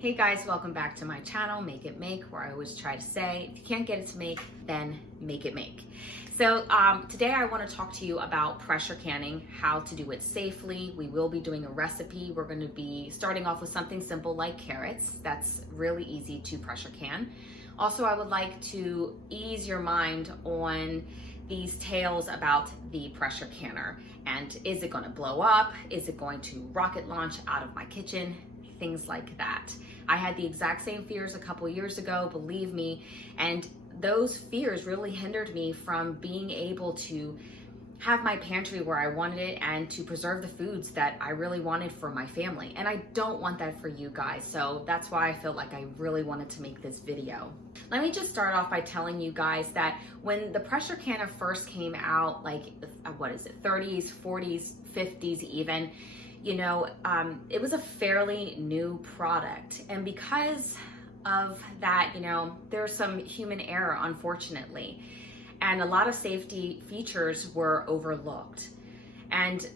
Hey guys, welcome back to my channel, Make It Make, where I always try to say, if you can't get it to make, then make it make. So today I want to talk to you about pressure canning, how to do it safely. We will be doing a recipe. We're going to be starting off with something simple like carrots. That's really easy to pressure can. Also, I would like to ease your mind on these tales about the pressure canner. And is it going to blow up? Is it going to rocket launch out of my kitchen? Things like that. I had the exact same fears a couple years ago, believe me, and those fears really hindered me from being able to have my pantry where I wanted it and to preserve the foods that I really wanted for my family. And I don't want that for you guys, so that's why I feel like I really wanted to make this video. Let me just start off by telling you guys that when the pressure canner first came out, like, 30s, 40s, 50s even, it was a fairly new product. And because of that, there's some human error, unfortunately. And a lot of safety features were overlooked. And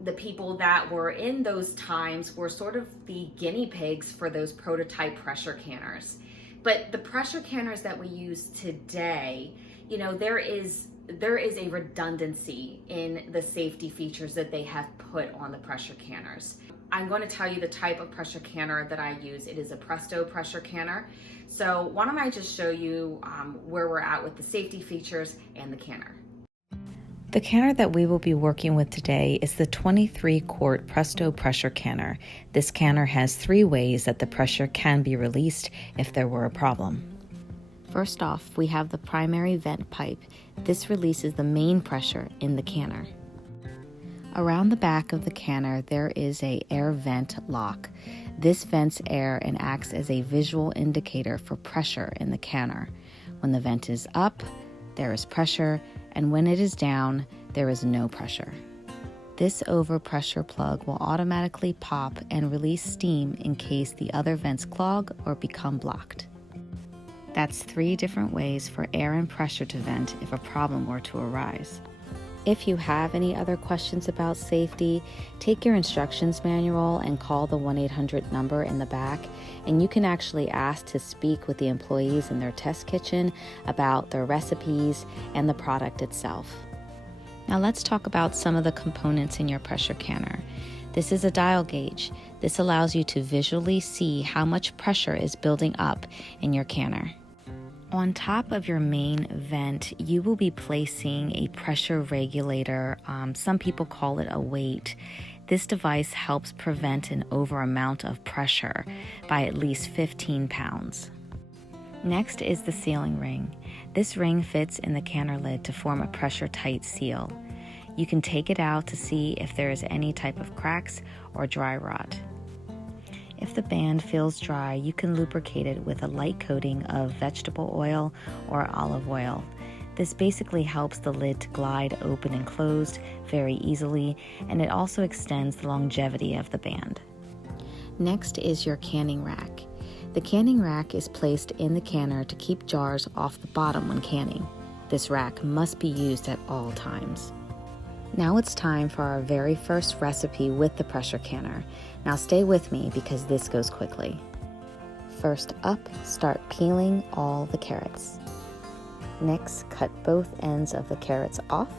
the people that were in those times were sort of the guinea pigs for those prototype pressure canners. But the pressure canners that we use today, there is a redundancy in the safety features that they have put on the pressure canners. I'm going to tell you the type of pressure canner that I use. It is a Presto pressure canner. So why don't I just show you where we're at with the safety features and the canner. The canner that we will be working with today is the 23-quart Presto pressure canner. This canner has 3 ways that the pressure can be released if there were a problem. First off, we have the primary vent pipe. This releases the main pressure in the canner. Around the back of the canner, there is an air vent lock. This vents air and acts as a visual indicator for pressure in the canner. When the vent is up, there is pressure, and when it is down, there is no pressure. This overpressure plug will automatically pop and release steam in case the other vents clog or become blocked. That's 3 different ways for air and pressure to vent if a problem were to arise. If you have any other questions about safety, take your instructions manual and call the 1-800 number in the back, and you can actually ask to speak with the employees in their test kitchen about their recipes and the product itself. Now let's talk about some of the components in your pressure canner. This is a dial gauge. This allows you to visually see how much pressure is building up in your canner. On top of your main vent, you will be placing a pressure regulator. Some people call it a weight. This device helps prevent an over amount of pressure by at least 15 pounds. Next is the sealing ring. This ring fits in the canner lid to form a pressure-tight seal. You can take it out to see if there is any type of cracks or dry rot. If the band feels dry, you can lubricate it with a light coating of vegetable oil or olive oil. This basically helps the lid to glide open and closed very easily, and it also extends the longevity of the band. Next is your canning rack. The canning rack is placed in the canner to keep jars off the bottom when canning. This rack must be used at all times. Now it's time for our very first recipe with the pressure canner. Now stay with me because this goes quickly. First up, start peeling all the carrots. Next, cut both ends of the carrots off.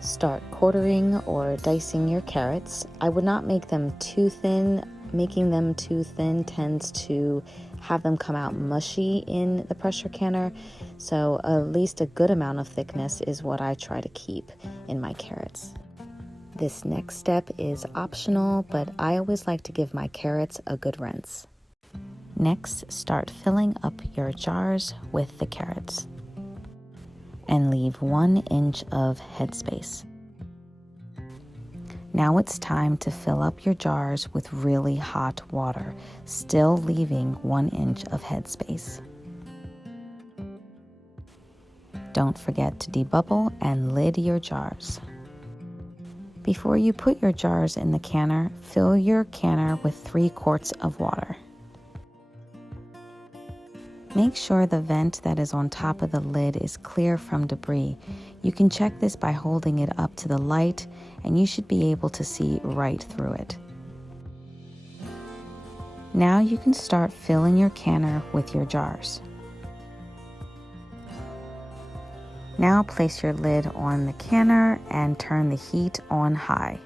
Start quartering or dicing your carrots. I would not make them too thin. Making them too thin tends to have them come out mushy in the pressure canner, so at least a good amount of thickness is what I try to keep in my carrots. This next step is optional, but I always like to give my carrots a good rinse. Next, start filling up your jars with the carrots and leave 1 inch of headspace. Now it's time to fill up your jars with really hot water, still leaving 1 inch of headspace. Don't forget to debubble and lid your jars. Before you put your jars in the canner, fill your canner with 3 quarts of water. Make sure the vent that is on top of the lid is clear from debris. You can check this by holding it up to the light, and you should be able to see right through it. Now you can start filling your canner with your jars. Now place your lid on the canner and turn the heat on high.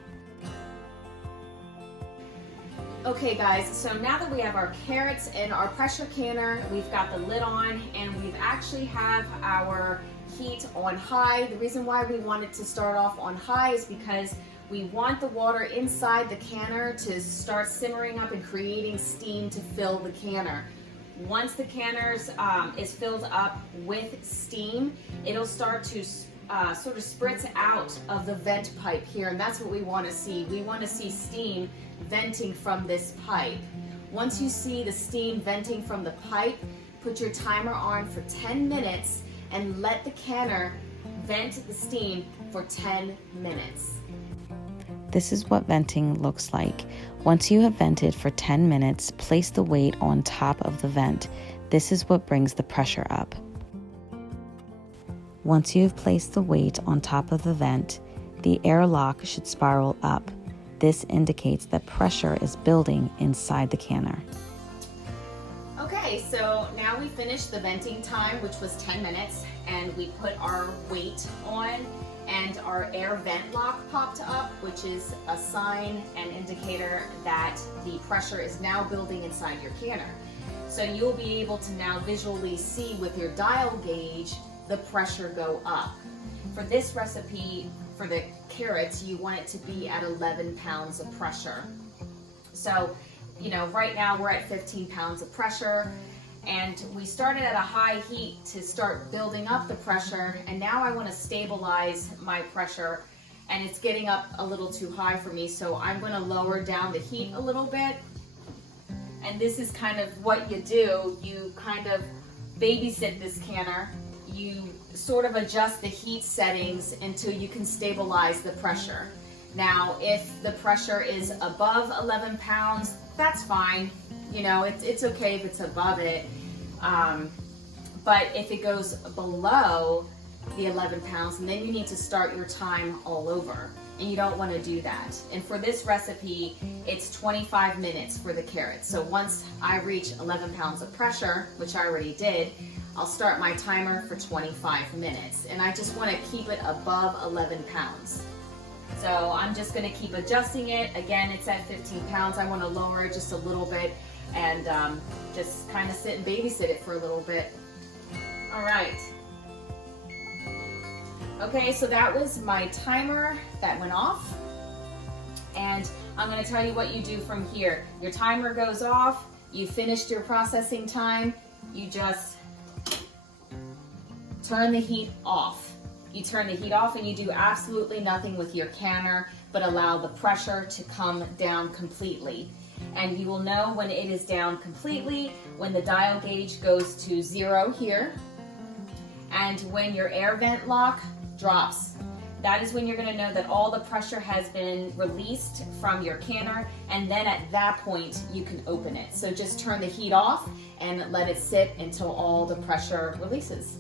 Okay guys, so now that we have our carrots in our pressure canner, we've got the lid on, and we've actually have our heat on high. The reason why we wanted to start off on high is because we want the water inside the canner to start simmering up and creating steam to fill the canner. Once the canner is filled up with steam, it'll start to sort of spritz out of the vent pipe here, and that's what we want to see. We want to see steam venting from this pipe. Once you see the steam venting from the pipe, put your timer on for 10 minutes and let the canner vent the steam for 10 minutes. This is what venting looks like. Once you have vented for 10 minutes, place the weight on top of the vent. This is what brings the pressure up. Once you have placed the weight on top of the vent, the airlock should spiral up. This indicates that pressure is building inside the canner. Okay, so now we finished the venting time, which was 10 minutes, and we put our weight on, and our air vent lock popped up, which is a sign and indicator that the pressure is now building inside your canner. So you'll be able to now visually see with your dial gauge the pressure go up. For this recipe, for the carrots, you want it to be at 11 pounds of pressure. So, you know, right now we're at 15 pounds of pressure, and we started at a high heat to start building up the pressure, and now I want to stabilize my pressure, and it's getting up a little too high for me, so I'm going to lower down the heat a little bit. And this is kind of what you do. You kind of babysit this canner. You sort of adjust the heat settings until you can stabilize the pressure. Now, if the pressure is above 11 pounds, that's fine. You know, it's okay if it's above it. But if it goes below the 11 pounds, and then you need to start your time all over. And you don't want to do that. And for this recipe, it's 25 minutes for the carrots. So once I reach 11 pounds of pressure, which I already did, I'll start my timer for 25 minutes. And I just want to keep it above 11 pounds. So I'm just going to keep adjusting it. Again, it's at 15 pounds. I want to lower it just a little bit and just kind of sit and babysit it for a little bit. All right. Okay, so that was my timer that went off. And I'm going to tell you what you do from here. Your timer goes off. You finished your processing time. You just turn the heat off. You turn the heat off and you do absolutely nothing with your canner but allow the pressure to come down completely. And you will know when it is down completely when the dial gauge goes to 0 here, and when your air vent lock drops. That is when you're going to know that all the pressure has been released from your canner, and then at that point you can open it. So just turn the heat off and let it sit until all the pressure releases.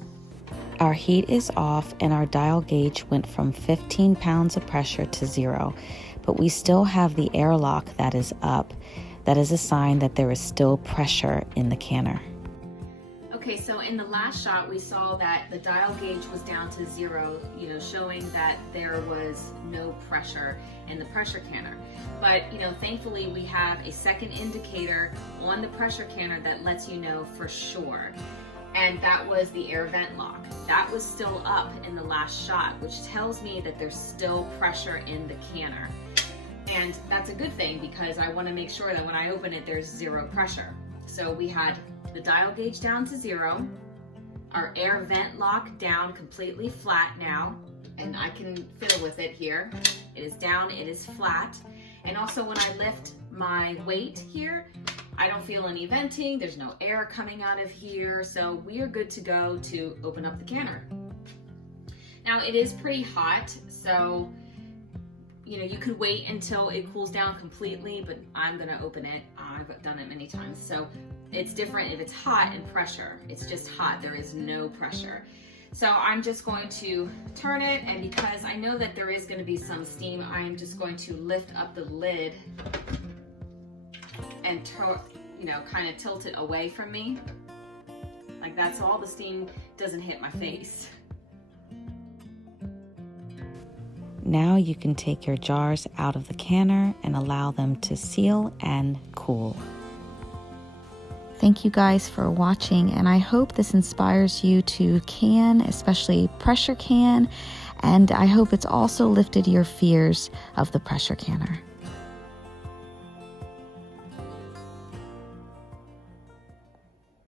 Our heat is off and our dial gauge went from 15 pounds of pressure to 0, but we still have the airlock that is up. That is a sign that there is still pressure in the canner. Okay, so in the last shot we saw that the dial gauge was down to 0, showing that there was no pressure in the pressure canner. But, thankfully we have a second indicator on the pressure canner that lets you know for sure. And that was the air vent lock. That was still up in the last shot, which tells me that there's still pressure in the canner. And that's a good thing because I want to make sure that when I open it, there's 0 pressure. So we had the dial gauge down to 0, our air vent lock down completely flat now, and I can fiddle with it here. It is down, it is flat. And also when I lift my weight here, I don't feel any venting, there's no air coming out of here, so we are good to go to open up the canner. Now it is pretty hot, so you could wait until it cools down completely, but I'm gonna open it. I've done it many times. So it's different if it's hot and pressure. It's just hot, there is no pressure. So I'm just going to turn it, and because I know that there is gonna be some steam, I'm just going to lift up the lid and you know, kind of tilt it away from me. Like that, so all the steam doesn't hit my face. Now you can take your jars out of the canner and allow them to seal and cool. Thank you guys for watching, and I hope this inspires you to can, especially pressure can, and I hope it's also lifted your fears of the pressure canner.